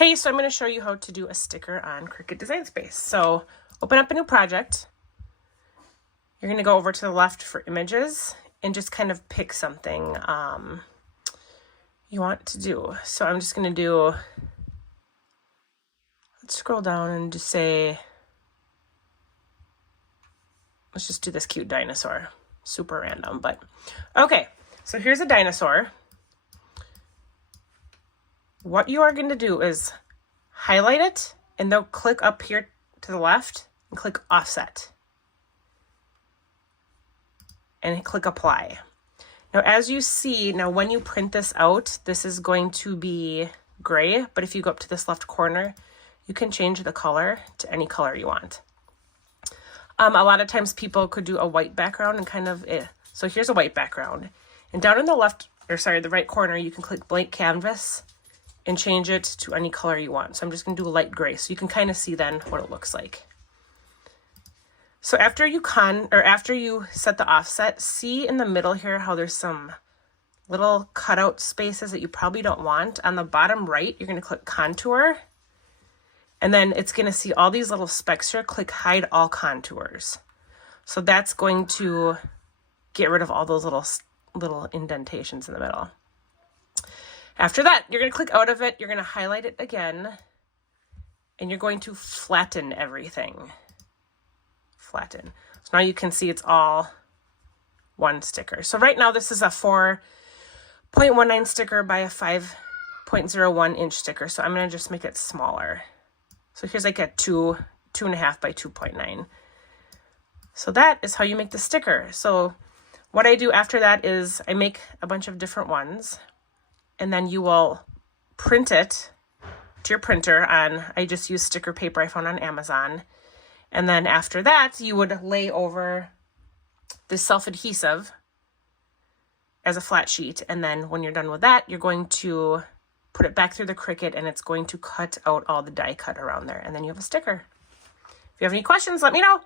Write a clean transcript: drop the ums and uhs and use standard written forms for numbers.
Hey, so I'm going to show you how to do a sticker on Cricut Design Space. So open up a new project. You're going to go over to the left for images and just kind of pick something you want to do. So I'm just going to do, let's scroll down and just say, let's just do this cute dinosaur. Super random, but okay. So here's a dinosaur. What you are going to do is highlight it and then click up here to the left and click offset and click apply. Now, as you see, now when you print this out, this is going to be gray, but if you go up to this left corner, you can change the color to any color you want. A lot of times people could do a white background and kind of, so here's a white background. And down in the left, or sorry, the right corner, you can click blank canvas and change it to any color you want. So I'm just gonna do a light gray so you can kind of see then what it looks like. So after you set the offset, see in the middle here how there's some little cutout spaces that you probably don't want. On the bottom right, you're gonna click contour, and then it's gonna see all these little specks here. Click hide all contours. So that's going to get rid of all those little indentations in the middle. After that, you're going to click out of it, you're going to highlight it again, and you're going to flatten everything. Flatten. So now you can see it's all one sticker. So right now this is a 4.19 sticker by a 5.01 inch sticker. So I'm going to just make it smaller. So here's like a 2.5 by 2.9. So that is how you make the sticker. So what I do after that is I make a bunch of different ones, and then you will print it to your printer on, I just use sticker paper I found on Amazon. And then after that, you would lay over the self-adhesive as a flat sheet. And then when you're done with that, you're going to put it back through the Cricut and it's going to cut out all the die cut around there. And then you have a sticker. If you have any questions, let me know.